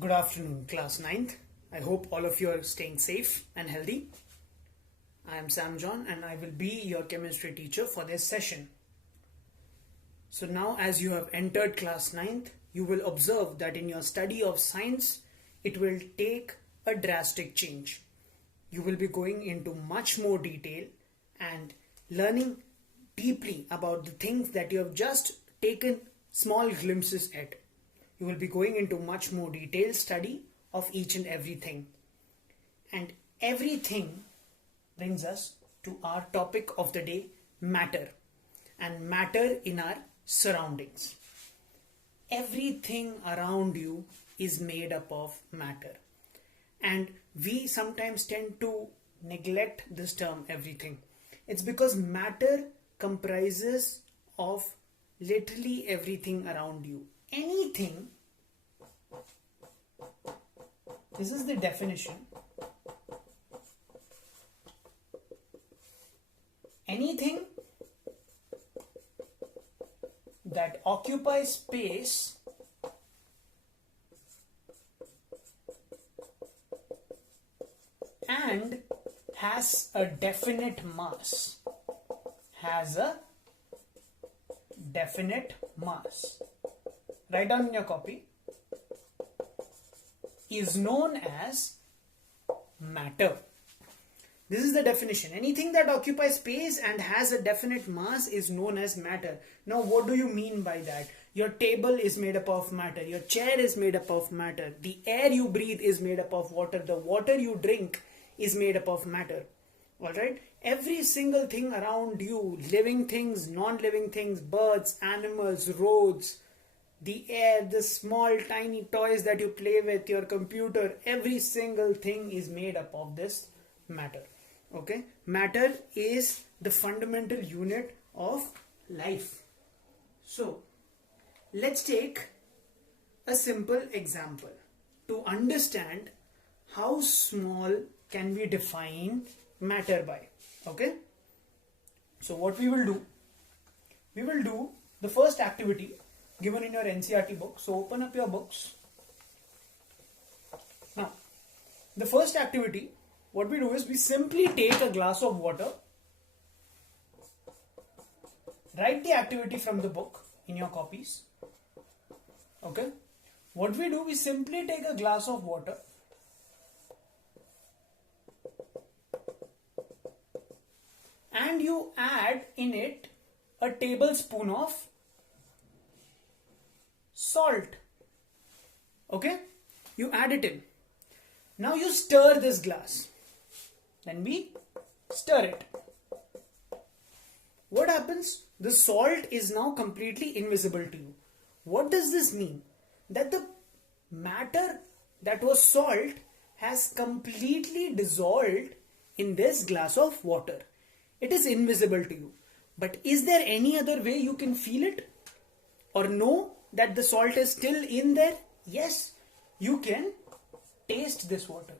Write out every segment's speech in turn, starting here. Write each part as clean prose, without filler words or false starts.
Good afternoon, class 9th. I hope all of you are staying safe and healthy. I am Sam John and I will be your chemistry teacher for this session. So now as you have entered class 9th, you will observe that in your study of science, it will take a drastic change. You will be going into much more detail and learning deeply about the things that you have just taken small glimpses at. You will be going into much more detailed study of each and everything. And everything brings us to our topic of the day, matter. And matter in our surroundings. Everything around you is made up of matter. And we sometimes tend to neglect this term, everything. It's because matter comprises of literally everything around you. Anything, this is the definition, anything that occupies space and has a definite mass, write down in your copy, is known as matter. This is the definition. Anything that occupies space and has a definite mass is known as matter. Now, what do you mean by that? Your table is made up of matter. Your chair is made up of matter. The air you breathe is made up of water. The water you drink is made up of matter. Alright? Every single thing around you, living things, non-living things, birds, animals, roads, the air, the small tiny toys that you play with, your computer, every single thing is made up of this matter. Okay? Matter is the fundamental unit of life. So, let's take a simple example to understand how small can we define matter by. Okay? So, what we will do the first activity given in your NCERT book. So, open up your books. Now, the first activity, what we do is we simply take a glass of water, write the activity from the book in your copies. Okay? What we do, we simply take a glass of water, and you add in it a tablespoon of salt. Okay? You add it in. Now you stir this glass. Then we stir it. What happens? The salt is now completely invisible to you. What does this mean? That the matter that was salt has completely dissolved in this glass of water. It is invisible to you. But is there any other way you can feel it? Or know that the salt is still in there? Yes, you can taste this water.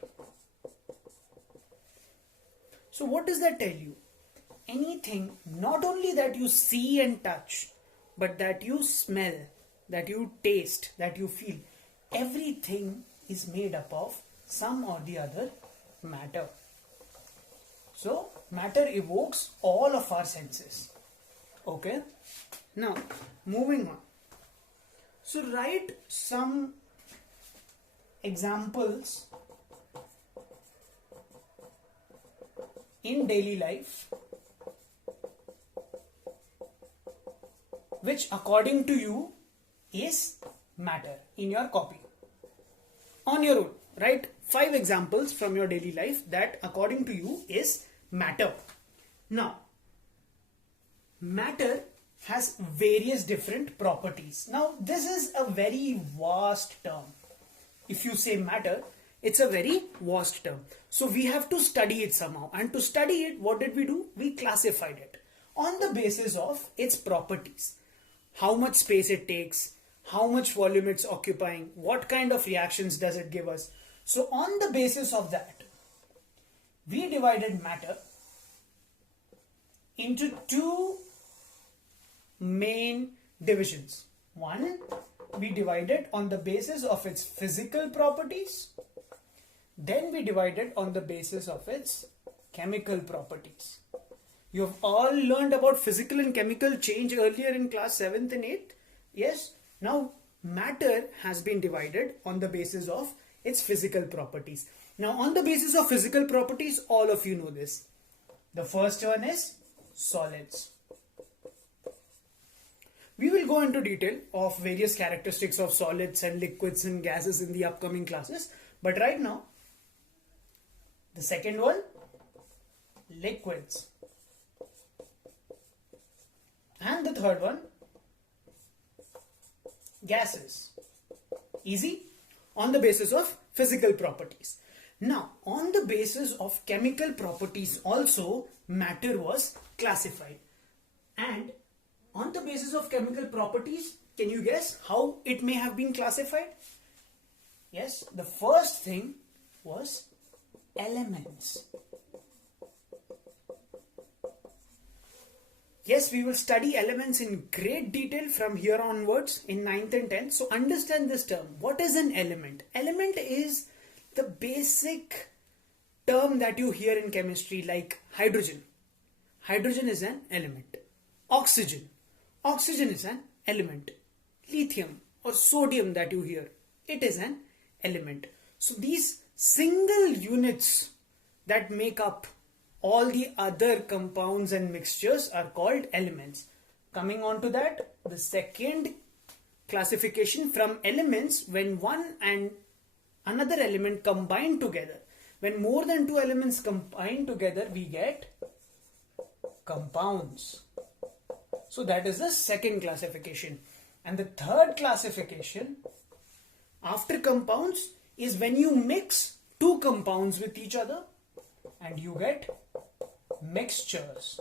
So what does that tell you? Anything, not only that you see and touch, but that you smell, that you taste, that you feel, everything is made up of some or the other matter. So matter evokes all of our senses. Okay? Now, moving on. So write some examples in daily life which according to you is matter in your copy. On your own, write 5 examples from your daily life that according to you is matter. Now, matter has various different properties. Now, this is a very vast term. If you say matter, it's a very vast term. So we have to study it somehow. And to study it, what did we do? We classified it on the basis of its properties. How much space it takes, how much volume it's occupying, what kind of reactions does it give us. So on the basis of that, we divided matter into 2 main divisions. One we divide it on the basis of its physical properties. Then we divide it on the basis of its chemical properties. You have all learned about physical and chemical change earlier in class 7th and 8th. Yes. Now matter has been divided on the basis of its physical properties. Now on the basis of physical properties, all of you know this. The first one is solids. We will go into detail of various characteristics of solids and liquids and gases in the upcoming classes. But right now, the second one, liquids. And the third one, gases. Easy? On the basis of physical properties. Now, on the basis of chemical properties also, matter was classified. And on the basis of chemical properties, can you guess how it may have been classified? Yes, the first thing was elements. Yes, we will study elements in great detail from here onwards in 9th and 10th. So understand this term. What is an element? Element is the basic term that you hear in chemistry, like hydrogen. Hydrogen is an element. Oxygen. Oxygen is an element. Lithium or sodium that you hear, it is an element. So these single units that make up all the other compounds and mixtures are called elements. Coming on to that, the second classification from elements, when one and another element combine together. When more than two elements combine together, we get compounds. So that is the second classification. And the third classification after compounds is when you mix two compounds with each other and you get mixtures.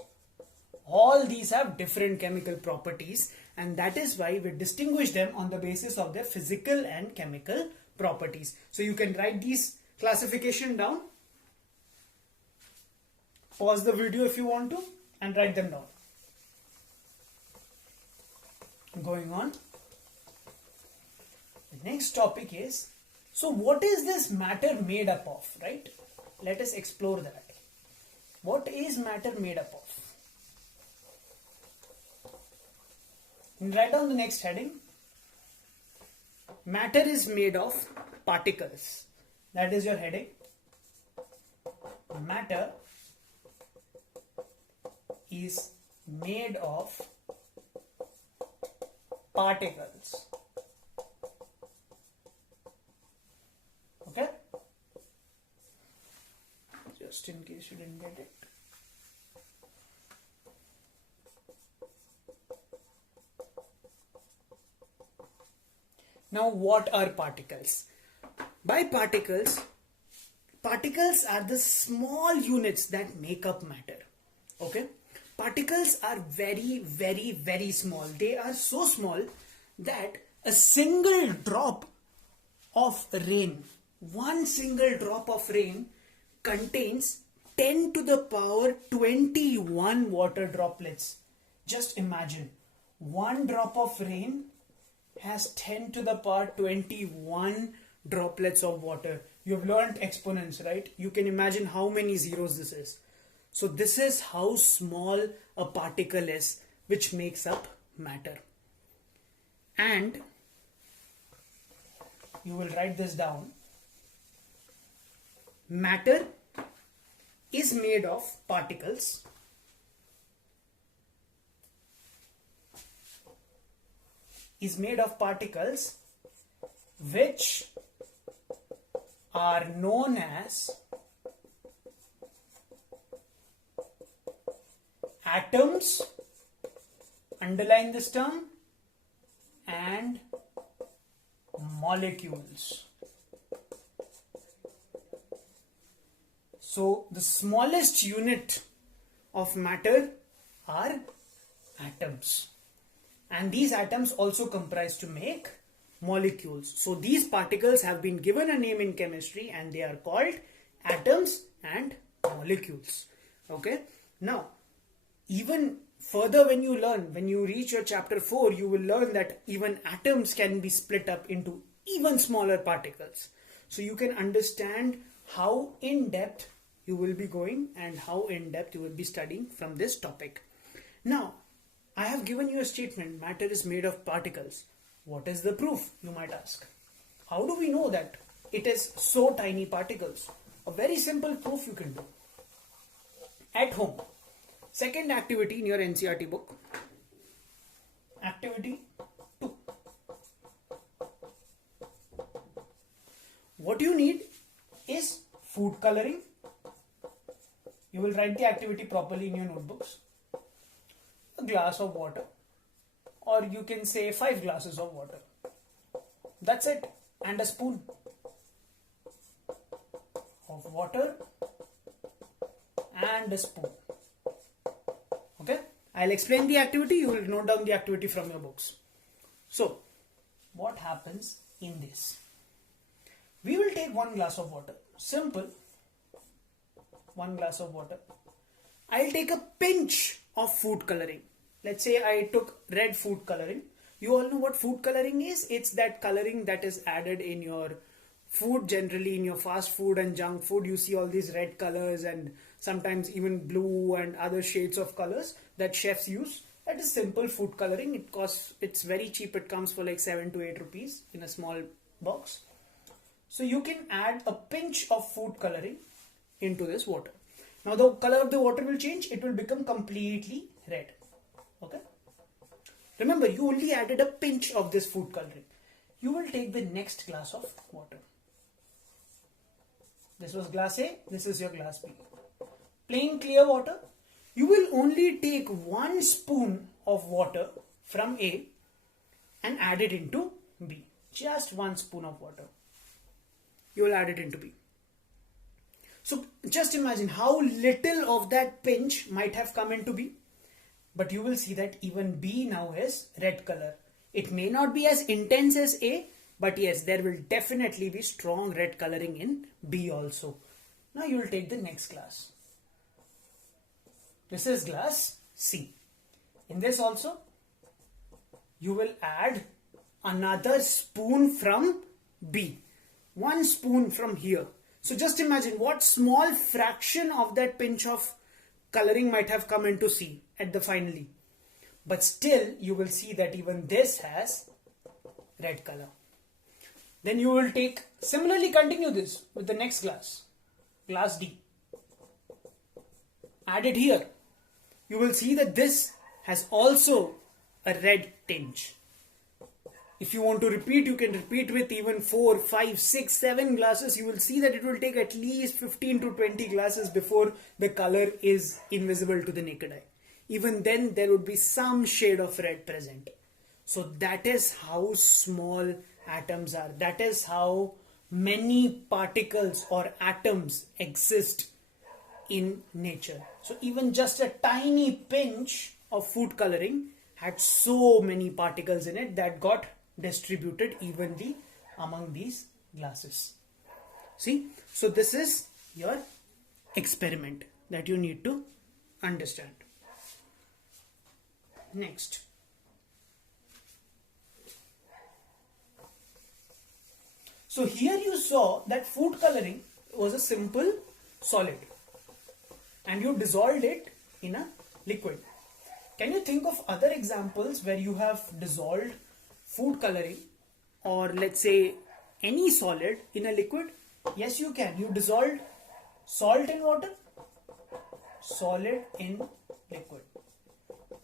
All these have different chemical properties, and that is why we distinguish them on the basis of their physical and chemical properties. So you can write these classification down. Pause the video if you want to and write them down. Going on. The next topic is, so what is this matter made up of, right? Let us explore that. What is matter made up of? And write down the next heading. Matter is made of particles. That is your heading. Matter is made of particles. Okay? Just in case you didn't get it. Now, what are particles? By particles, particles are the small units that make up matter. Okay? Particles are very, very, very small. They are so small that a single drop of rain, one single drop of rain contains 10 to the power 21 water droplets. Just imagine, one drop of rain has 10 to the power 21 droplets of water. You've learned exponents, right? You can imagine how many zeros this is. So this is how small a particle is, which makes up matter. And you will write this down. Matter is made of particles which are known as atoms, underline this term, and molecules. So the smallest unit of matter are atoms, and these atoms also comprise to make molecules. So these particles have been given a name in chemistry and they are called atoms and molecules. Okay. Now, even further when you reach your chapter 4, you will learn that even atoms can be split up into even smaller particles. So you can understand how in depth you will be going and how in depth you will be studying from this topic. Now, I have given you a statement, matter is made of particles. What is the proof, you might ask? How do we know that it is so tiny particles? A very simple proof you can do. At home, second activity in your NCERT book, activity 2. What you need is food coloring. You will write the activity properly in your notebooks. A glass of water, or you can say 5 glasses of water. That's it. And a spoon of water and a spoon. Okay? I'll explain the activity. You will note down the activity from your books. So, what happens in this? We will take 1 glass of water. Simple. 1 glass of water. I'll take a pinch of food coloring. Let's say I took red food coloring. You all know what food coloring is? It's that coloring that is added in your food, generally in your fast food and junk food. You see all these red colors and sometimes even blue and other shades of colors that chefs use. That is simple food coloring. It's very cheap. It comes for like 7 to 8 rupees in a small box. So you can add a pinch of food coloring into this water. Now the color of the water will change. It will become completely red. Okay. Remember, you only added a pinch of this food coloring. You will take the next glass of water. This was glass A. This is your glass B. Plain clear water. You will only take 1 spoon of water from A and add it into B. Just 1 spoon of water. You will add it into B. So just imagine how little of that pinch might have come into B. But you will see that even B now is red color. It may not be as intense as A, but yes, there will definitely be strong red coloring in B also. Now you will take the next glass. This is glass C. In this also, you will add another spoon from B. 1 spoon from here. So just imagine what small fraction of that pinch of coloring might have come into C at the finally. But still you will see that even this has red color. Then you will similarly continue this with the next glass. Glass D. Add it here. You will see that this has also a red tinge. If you want to repeat, you can repeat with even 4, 5, 6, 7 glasses. You will see that it will take at least 15 to 20 glasses before the color is invisible to the naked eye. Even then, there would be some shade of red present. So that is how small atoms are. That is how many particles or atoms exist in nature. So even just a tiny pinch of food coloring had so many particles in it that got distributed evenly among these glasses. See, so this is your experiment that you need to understand. Next, so here you saw that food coloring was a simple solid and you dissolved it in a liquid. Can you think of other examples where you have dissolved food coloring or let's say any solid in a liquid? Yes, you can. You dissolved salt in water, solid in liquid,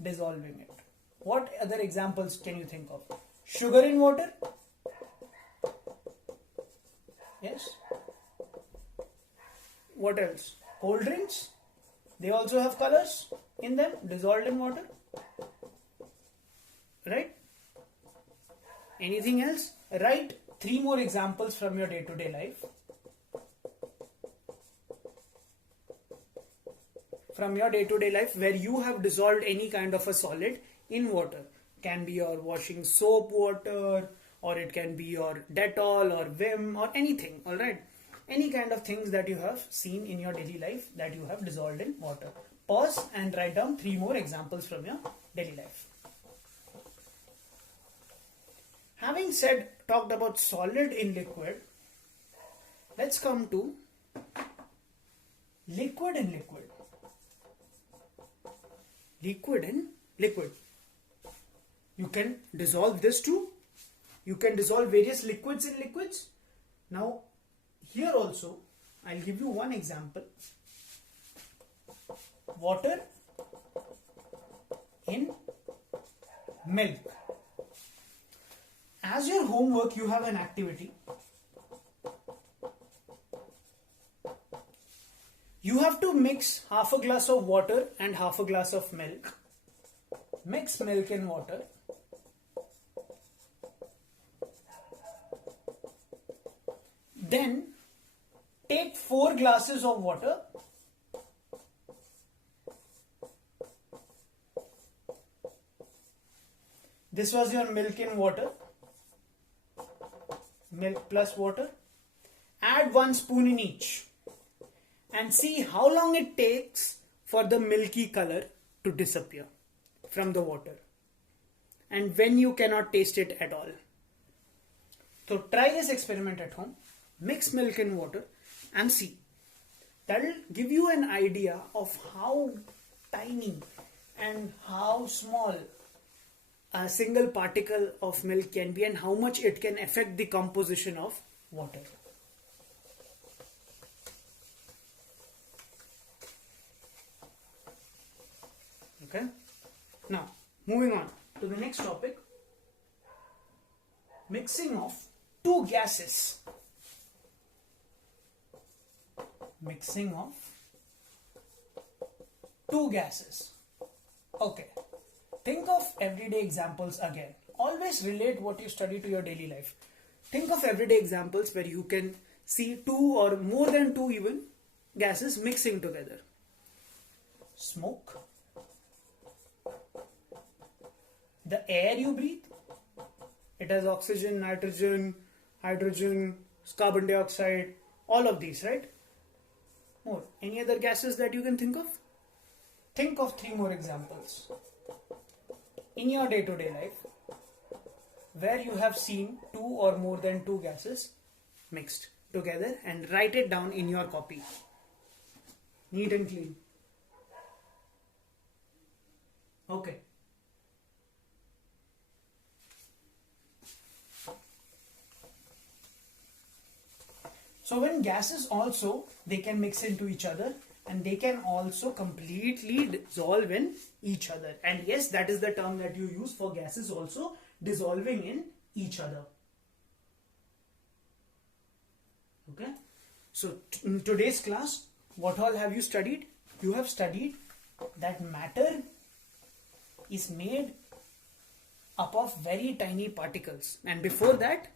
dissolving it. What other examples can you think of? Sugar in water? Yes. What else? Cold drinks? They also have colors in them, dissolved in water. Right? Anything else? Write 3 more examples from your day-to-day life. From your day-to-day life where you have dissolved any kind of a solid in water. Can be your washing soap water, or it can be your Dettol or Vim or anything. Alright? Any kind of things that you have seen in your daily life that you have dissolved in water. pause and write down 3 more examples from your daily life. Having talked about solid in liquid, let's come to liquid in liquid. Liquid in liquid. You can dissolve this too. You can dissolve various liquids in liquids. Now, here also, I'll give you one example. Water in milk. As your homework, you have an activity. You have to mix half a glass of water and half a glass of milk. Mix milk and water. Then take 4 glasses of water. This was your milk and water. Milk plus water. Add 1 spoon in each. And see how long it takes for the milky color to disappear from the water. And when you cannot taste it at all. So try this experiment at home. Mix milk and water and see. That will give you an idea of how tiny and how small a single particle of milk can be and how much it can affect the composition of water. Okay. Now, moving on to the next topic. Mixing of 2 gases. Mixing of 2 gases. Okay. Think of everyday examples again. Always relate what you study to your daily life. Think of everyday examples where you can see 2 or more than 2 even gases mixing together. Smoke. The air you breathe, it has oxygen, nitrogen, hydrogen, carbon dioxide, all of these, right? More. Any other gases that you can think of? Think of 3 more examples in your day-to-day life where you have seen 2 or more than 2 gases mixed together, and write it down in your copy. Neat and clean. Okay. So when gases also, they can mix into each other and they can also completely dissolve in each other. And yes, that is the term that you use for gases also dissolving in each other. Okay. So in today's class, what all have you studied? You have studied that matter is made up of very tiny particles. And before that,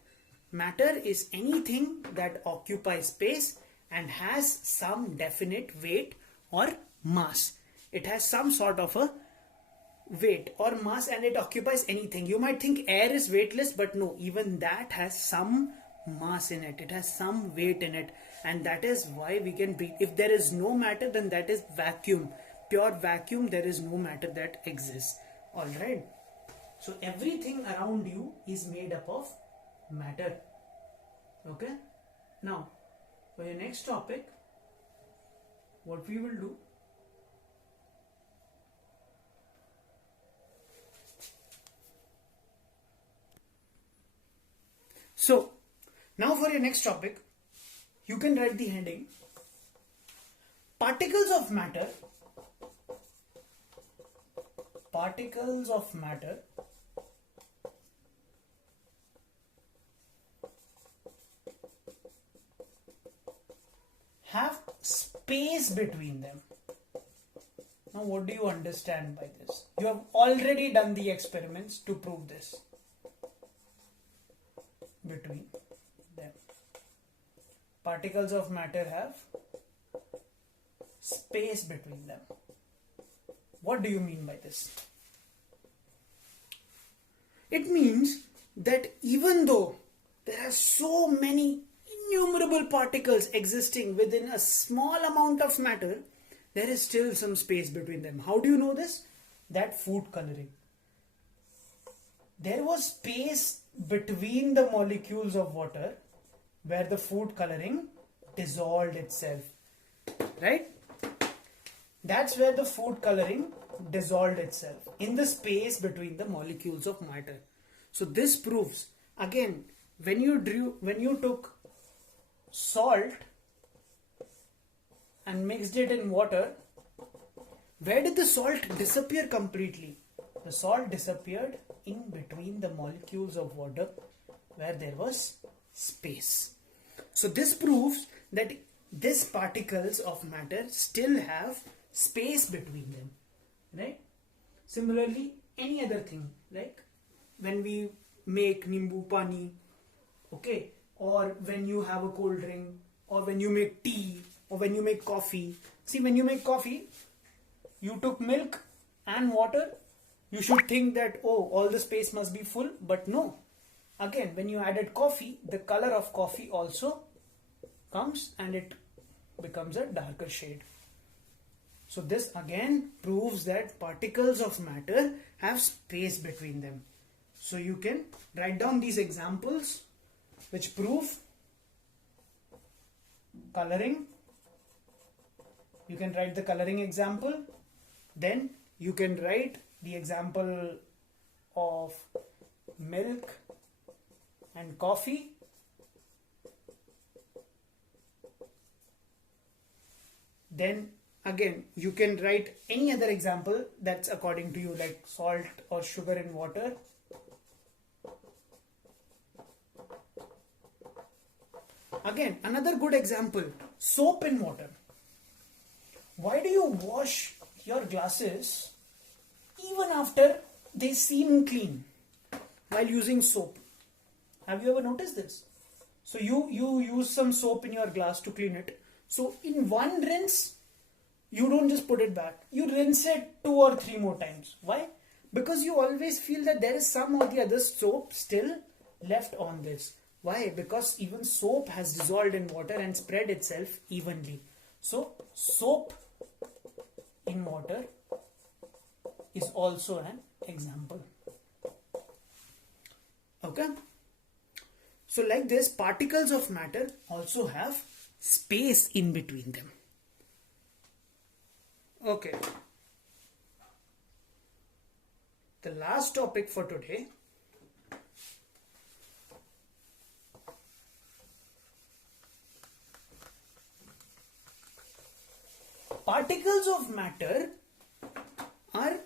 matter is anything that occupies space and has some definite weight or mass. It has some sort of a weight or mass and it occupies anything. You might think air is weightless, but no, even that has some mass in it. It has some weight in it, and that is why we can breathe. If there is no matter, then that is vacuum. Pure vacuum, there is no matter that exists. Alright. So everything around you is made up of matter. Okay. Now, for your next topic, what we will do, so now for your next topic, you can write the heading: particles of matter have space between them. Now what do you understand by this? You have already done the experiments to prove this. Between them. Particles of matter have space between them. What do you mean by this? It means that even though there are so many innumerable particles existing within a small amount of matter, there is still some space between them. How do you know this? That food coloring. There was space between the molecules of water where the food coloring dissolved itself. Right? That's where the food coloring dissolved itself, in the space between the molecules of matter. So this proves, again, when you took salt and mixed it in water, where did the salt disappear completely? The salt disappeared in between the molecules of water where there was space. So this proves that these particles of matter still have space between them, right? Similarly, any other thing, like when we make nimbu pani, okay, or when you have a cold drink, or when you make tea, or when you make coffee. See, when you make coffee, you took milk and water. You should think that, oh, all the space must be full, but no. Again, when you added coffee, the color of coffee also comes and it becomes a darker shade. So this again proves that particles of matter have space between them. So you can write down these examples which prove coloring. You can write the coloring example. Then you can write the example of milk and coffee. Then again, you can write any other example that's according to you, like salt or sugar in water. Again, another good example, soap in water. Why do you wash your glasses even after they seem clean while using soap? Have you ever noticed this? So you use some soap in your glass to clean it. So in one rinse, you don't just put it back. You rinse it 2 or 3 more times. Why? Because you always feel that there is some or the other soap still left on this. Why? Because even soap has dissolved in water and spread itself evenly. So soap in water is also an example. Okay? So like this, particles of matter also have space in between them. Okay. The last topic for today . Particles of matter are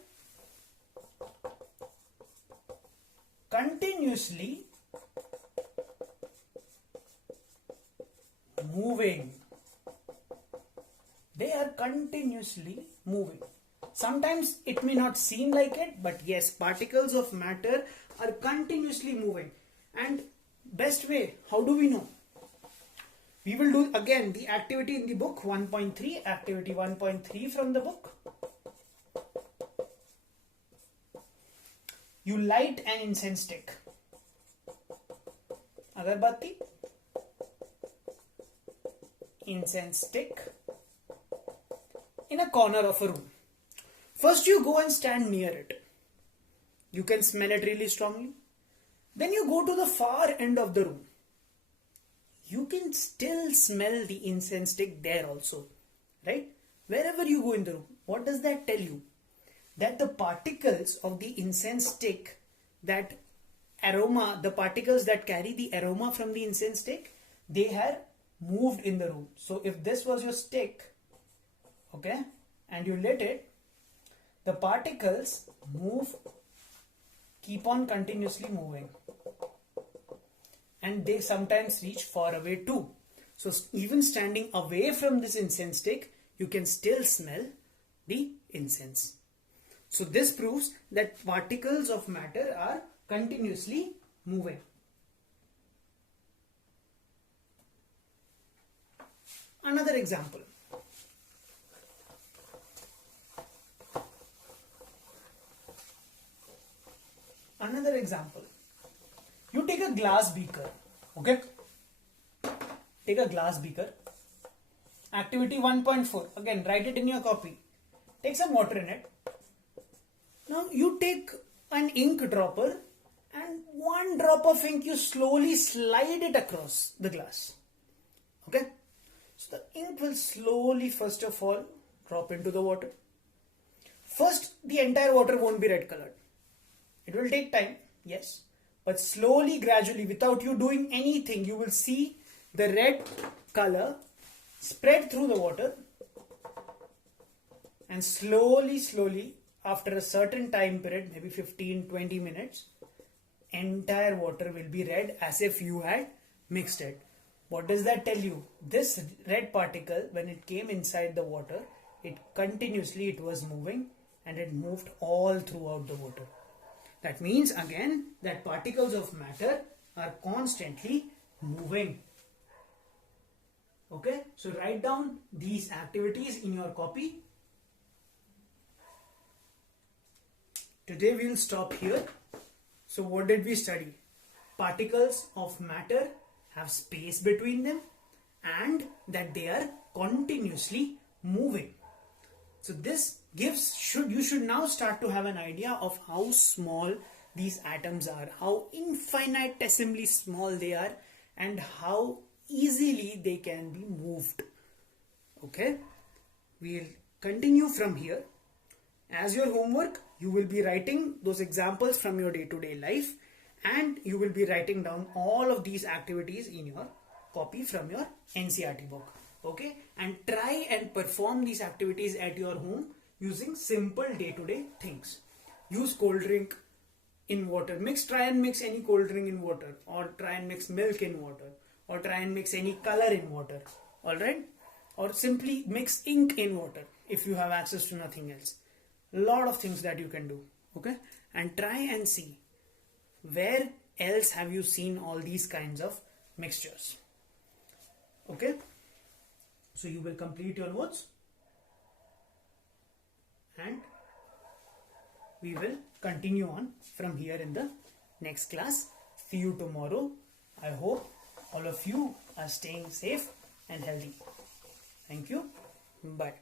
continuously moving. They are continuously moving. Sometimes it may not seem like it, but yes, particles of matter are continuously moving. And best way, how do we know? We will do again the activity in the book 1.3, activity 1.3 from the book. You light an incense stick. Agarbatti. Incense stick in a corner of a room. First you go and stand near it. You can smell it really strongly. Then you go to the far end of the room. You can still smell the incense stick there also, right? Wherever you go in the room. What does that tell you? That the particles of the incense stick, that aroma, the particles that carry the aroma from the incense stick, they have moved in the room. So if this was your stick, okay, and you lit it, the particles move, keep on continuously moving. And they sometimes reach far away too. So even standing away from this incense stick, you can still smell the incense. So this proves that particles of matter are continuously moving. Another example. Another example. You take a glass beaker, okay? Take a glass beaker Activity 1.4. Again, write it in your copy. Take some water in it. Now you take an ink dropper and one drop of ink you slowly slide it across the glass. Okay? So the ink will slowly first of all drop into the water. First, the entire water won't be red colored. It will take time, yes. But slowly, gradually, without you doing anything, you will see the red color spread through the water. And slowly, after a certain time period, maybe 15-20 minutes, entire water will be red as if you had mixed it. What does that tell you? This red particle, when it came inside the water, it was moving and it moved all throughout the water. That means again that particles of matter are constantly moving. Okay, so write down these activities in your copy. Today we will stop here. So what did we study? Particles of matter have space between them and that they are continuously moving. So this you should now start to have an idea of how small these atoms are, how infinitesimally small they are, and how easily they can be moved. Okay, we'll continue from here. As your homework, you will be writing those examples from your day-to-day life, and you will be writing down all of these activities in your copy from your NCERT book. Okay, and try and perform these activities at your home using simple day-to-day things. Use cold drink in water. Try and mix any cold drink in water, or try and mix milk in water, or try and mix any color in water. Alright? Or simply mix ink in water if you have access to nothing else. A lot of things that you can do. Okay? And try and see where else have you seen all these kinds of mixtures. Okay? So you will complete your notes and we will continue on from here in the next class. See you tomorrow. I hope all of you are staying safe and healthy. Thank you. Bye.